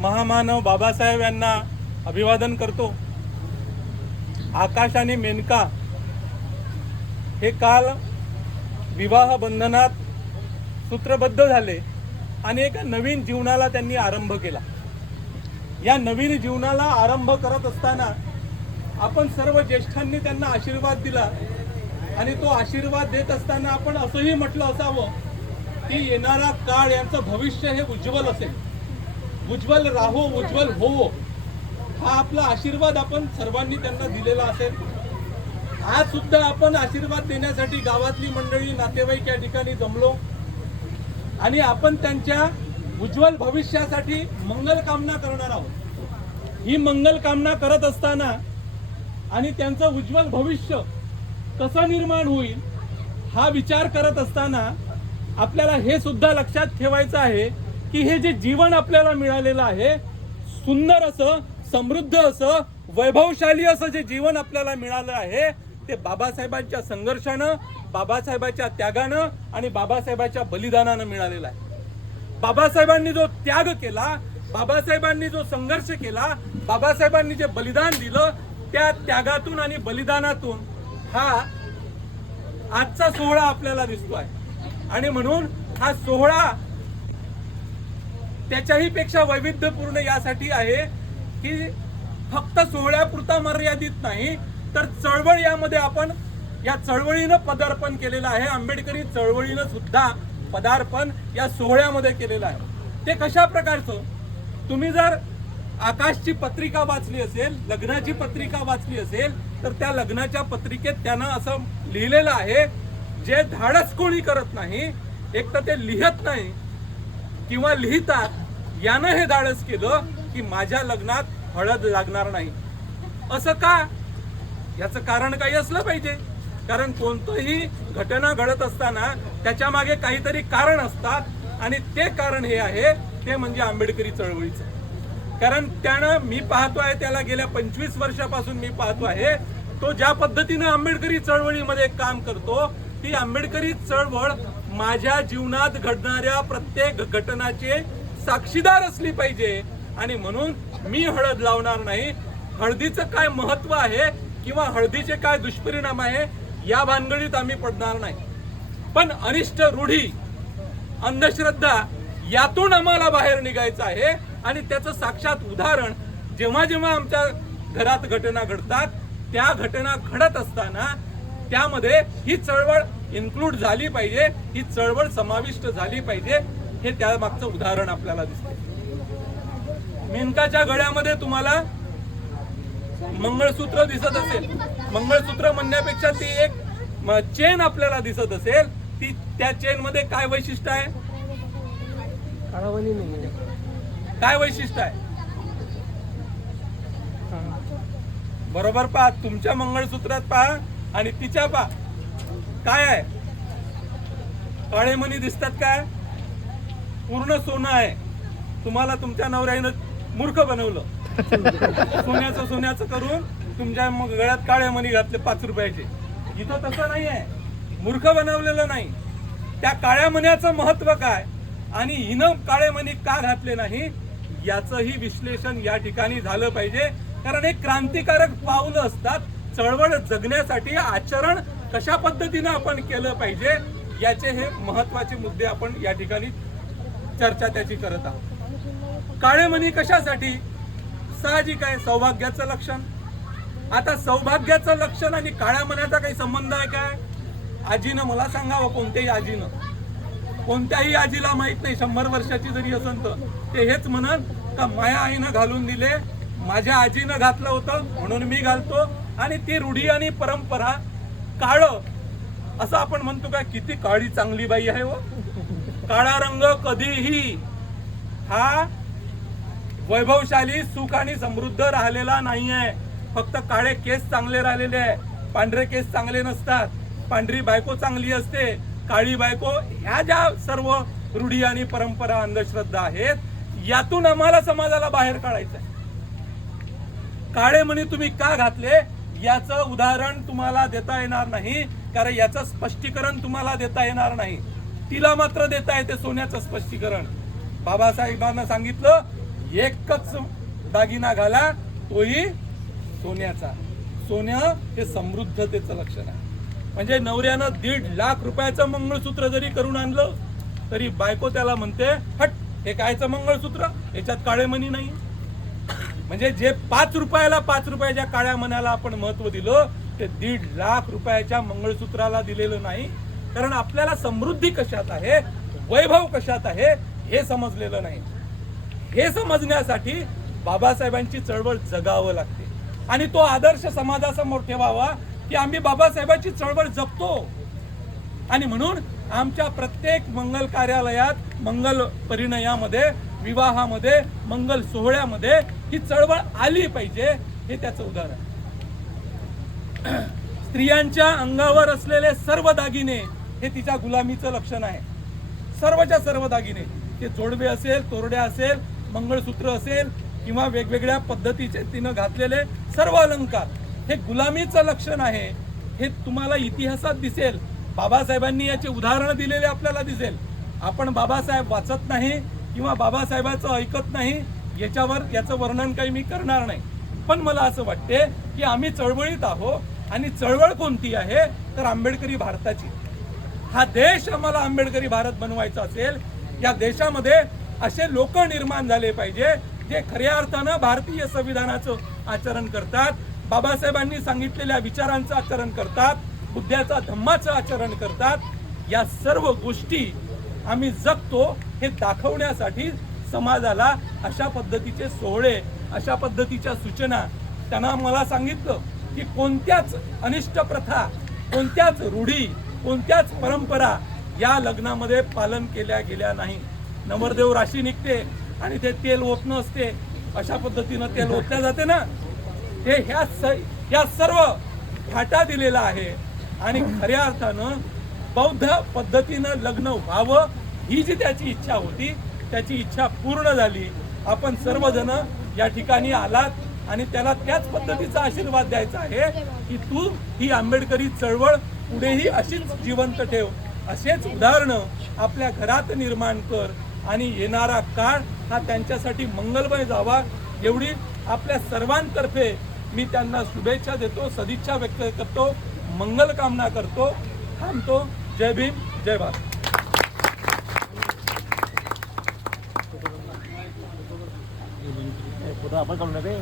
महामानव बाबासाहेब यांना अभिवादन करतो. आकाश आणि मेनका हे काल विवाह बंधनात सूत्रबद्ध झाले आणि एका नवीन जीवनाला त्यांनी आरंभ केला. या नवीन जीवनाला आरंभ करत असताना आपण सर्व ज्येष्ठांनी त्यांना आशीर्वाद दिला आणि तो आशीर्वाद देत असताना आपण असंही म्हटलं असावं की येणारा काळ यांचं भविष्य हे उज्ज्वल असेल. उज्ज्वल राहो उज्ज्वल हो. हा आपला आशीर्वाद आपण सर्वांनी त्यांना दिलेला असेल. आज सुद्धा आपण आशीर्वाद देण्यासाठी गावातली मंडळी नातेवाईक या ठिकाणी जमलो. आणि आपण त्यांच्या उज्ज्वल भविष्यासाठी मंगल कामना करणार आहोत. ही मंगल कामना करत असताना आणि त्यांचं उज्ज्वल भविष्य कसं निर्माण होईल हा विचार करत असताना आपल्याला हे सुद्धा लक्षात ठेवायचं आहे की हे जे जीवन आपल्याला मिळालेलं आहे सुंदर असं समृद्ध असं वैभवशाली असं जे जीवन आपल्याला मिळालं आहे ते बाबासाहेबांच्या संघर्षानं बाबासाहेबांच्या त्यागानं आणि बाबासाहेबांच्या बलिदानानं मिळालेलं आहे. बाबासाहेबांनी जो त्याग केला बाबासाहेबांनी जो संघर्ष केला बाबासाहेबांनी जे बलिदान दिलं त्या त्यागातून आणि बलिदानातून हा आजचा सोहळा आपल्याला दिसतोय. आणि म्हणून हा सोहळा त्याच्याही पेक्षा वैविध्यपूर्ण यासाठी आहे की फक्त सोहळ्यापुरता मर्यादित नाही तर चळवळ यामध्ये आपण या चळवळीनं पदार्पण केलेलं आहे. आंबेडकरी चळवळीनं सुद्धा पदार्पण या सोहळ्यामध्ये केलेलं आहे. ते कशा प्रकारचं? तुम्ही जर आकाशची पत्रिका वाचली असेल लग्नाची पत्रिका वाचली असेल तर त्या लग्नाच्या पत्रिकेत त्यानं असं लिहिलेलं आहे जे धाडस कोणी करत नाही एक तर ते लिहत नाही किंवा लिहितात यानं हे धाडस केलं की माझ्या लग्नात हळद लागणार नाही. असं का? याचं कारण काही असलं पाहिजे. कारण कोणतंही घटना घडत असताना त्याच्यामागे काहीतरी कारण असतात आणि ते कारण हे आहे ते म्हणजे आंबेडकरी चळवळीचं. कारण त्यानं मी पाहतो आहे त्याला गेल्या पंचवीस वर्षापासून मी पाहतो आहे तो ज्या पद्धतीनं आंबेडकरी चळवळीमध्ये काम करतो ती आंबेडकरी चळवळ माझ्या जीवनात घडणाऱ्या प्रत्येक घटनाचे साक्षीदार असली पाहिजे. आणि म्हणून मी हळद लावणार नाही. हळदीचं काय महत्त्व आहे किंवा हळदीचे काय दुष्परिणाम आहे या भानगडीत आम्ही पडणार नाही. पण अनिष्ट रूढी अंधश्रद्धा यातून आम्हाला बाहेर निघायचं आहे. आणि त्याचं साक्षात उदाहरण जेव्हा जेव्हा आमच्या घरात घटना घडतात त्या घटना घडत असताना त्यामध्ये ही चळवळ इन्क्लूड झाली पाहिजे ही चळवळ समाविष्ट झाली पाहिजे हे त्या मागचं उदाहरण आपल्याला दिसते मेनकाच्या गळ्यामध्ये तुम्हाला मंगळसूत्र दिसत असेल. मंगळसूत्र म्हणण्यापेक्षा ती एक चेन आपल्याला दिसत असेल. ती त्या चेन मध्ये काय वैशिष्ट्य आहे. काय वैशिष्ट्य आहे? बरोबर पहा तुमच्या मंगळसूत्रात पहा आणि तिच्या पहा. काय आहे? काळे मणी दिसतात काय? पूर्ण सोनं आहे. तुम्हाला तुमच्या नवऱ्यानं मूर्ख बनवलं. सोन्याचं सोन्याचं करून तुमच्या मग गळ्यात काळे मणी घातले पाच रुपयाचे. इथं तसं नाही आहे मूर्ख बनवलेलं नाही. त्या काळ्या मण्याचं महत्त्व काय? आणि हिनं काळे मणी का घातले नाही? याचंही विश्लेषण या ठिकाणी झालं पाहिजे. कारण हे क्रांतिकारक पावलं असतात. चळवळ जगण्यासाठी आचरण कशा पद्धतीनं आपण केलं पाहिजे याचे हे महत्त्वाचे मुद्दे आपण या ठिकाणी चर्चा त्याची करत आहोत. काळे मणी कशासाठी? साहजिक आहे सौभाग्याचं लक्षण. आता सौभाग्याचं लक्षण आणि काळ्या मनाचा काही संबंध आहे काय? आजीनं मला सांगावं कोणत्याही आजीनं. कोणत्याही आजीला माहीत नाही शंभर वर्षाची जरी असंत तर. ते हेच म्हणत का माया आईनं घालून दिले माझ्या आजीनं घातलं होतं म्हणून मी घालतो. आणि ती रूढी आणि परंपरा काळ. असं आपण म्हणतो का किती काळी चांगली बाई आहे व काळा रंग कधीही हा वैभवशाली सुख आणि समृद्ध राहिलेला नाही आहे फक्त काळे केस चांगले राहिलेले आहे. पांढरे केस चांगले नसतात. पांढरी बायको चांगली असते. काळी बायको ह्या ज्या सर्व रूढी आणि परंपरा अंधश्रद्धा आहेत यातून आम्हाला समाजाला बाहेर काढायचं आहे काळे म्हणे तुम्ही का घातले? याचं उदाहरण तुम्हाला देता येणार नाही कारण याचं स्पष्टीकरण तुम्हाला देता येणार नाही. तिला मात्र देता येते सोन्याचं स्पष्टीकरण. बाबासाहेबांना सांगितलं एकच दागिना घाला तोही सोन्याचा. सोन्या हे समृद्धतेचं लक्षण आहे. म्हणजे नवऱ्यानं दीड लाख रुपयाचं मंगळसूत्र जरी करून आणलं तरी बायको त्याला म्हणते हट हे कायचं मंगळसूत्र? याच्यात काळेमणी नाही. म्हणजे जे पाच रुपयाला पाच रुपयाच्या काळ्या मनाला आपण महत्त्व दिलं ते दीड लाख रुपयाच्या मंगळसूत्राला दिलेलं नाही. कारण आपल्याला समृद्धी कशात आहे? वैभव कशात आहे? हे समजलेलं नाही. हे समजण्यासाठी बाबासाहेबांची चळवळ जगावं लागते. आणि तो आदर्श समाजासमोर ठेवावा की आम्ही बाबासाहेबांची चळवळ जगतो आणि म्हणून आमच्या प्रत्येक मंगल कार्यालयात मंगल परिणयामध्ये विवाहामध्ये मंगल सोहळ्यामध्ये ही चळवळ आली पाहिजे हे त्याचं उदाहरण. स्त्रियांच्या अंगावर असलेले सर्व दागिने हे तिच्या गुलामीचं लक्षण आहे. सर्वच्या सर्व दागिने ते जोडवे असेल तोरड्या असेल मंगळसूत्र असेल किंवा वेगवेगळ्या पद्धतीचे तिनं घातलेले सर्व अलंकार हे गुलामीचं लक्षण आहे. हे तुम्हाला इतिहासात दिसेल. बाबासाहेबांनी याचे उदाहरण दिलेले आपल्याला दिसेल. आपण बाबासाहेब वाचत नाही किंवा बाबासाहेबाचं ऐकत नाही याच्यावर याचं वर्णन काही मी करणार नाही. पण मला असं वाटते की आम्ही चळवळीत आहोत आणि चळवळ कोणती आहे तर आंबेडकरी भारताची. हा देश आम्हाला आंबेडकरी भारत बनवायचा असेल या देशामध्ये असे लोक निर्माण झाले पाहिजे जे खऱ्या अर्थानं भारतीय संविधानाचं आचरण करतात बाबासाहेबांनी सांगितलेल्या विचारांचं आचरण करतात बुद्ध्याचा धम्माचं आचरण करतात. या सर्व गोष्टी आम्ही जगतो हे दाखवण्यासाठी समाजाला अशा पद्धतीचे सोहळे अशा पद्धतीच्या सूचना. त्यांना मला सांगितलं की कोणत्याच अनिष्ट प्रथा कोणत्याच रूढी कोणत्याच परंपरा या लग्नामध्ये पालन केल्या गेल्या नाही. नवरदेव राशी निघते आणि ते तेल ओतणं असते. अशा पद्धतीनं तेल ओतल्या जाते ना. ते ह्या स या सर्व फाटा दिलेला आहे. आणि खऱ्या अर्थानं बौद्ध पद्धतीनं लग्न व्हावं ही जी त्याची इच्छा होती त्याची इच्छा पूर्ण झाली. आपण सर्वजण या ठिकाणी आलात आणि त्याला त्याच पद्धतीचा आशीर्वाद द्यायचा आहे की तू ही आंबेडकरी चळवळ पुढेही अशीच जिवंत ठेव. असेच उदाहरणं आपल्या घरात निर्माण कर आणि येणारा काळ हा त्यांच्यासाठी मंगलमय जावा. एवढी आपल्या सर्वांतर्फे मी त्यांना शुभेच्छा देतो सदिच्छा व्यक्त करतो मंगल कामना करतो. थांबतो. जय भीम जय भारत. फोटो आपण काढून रे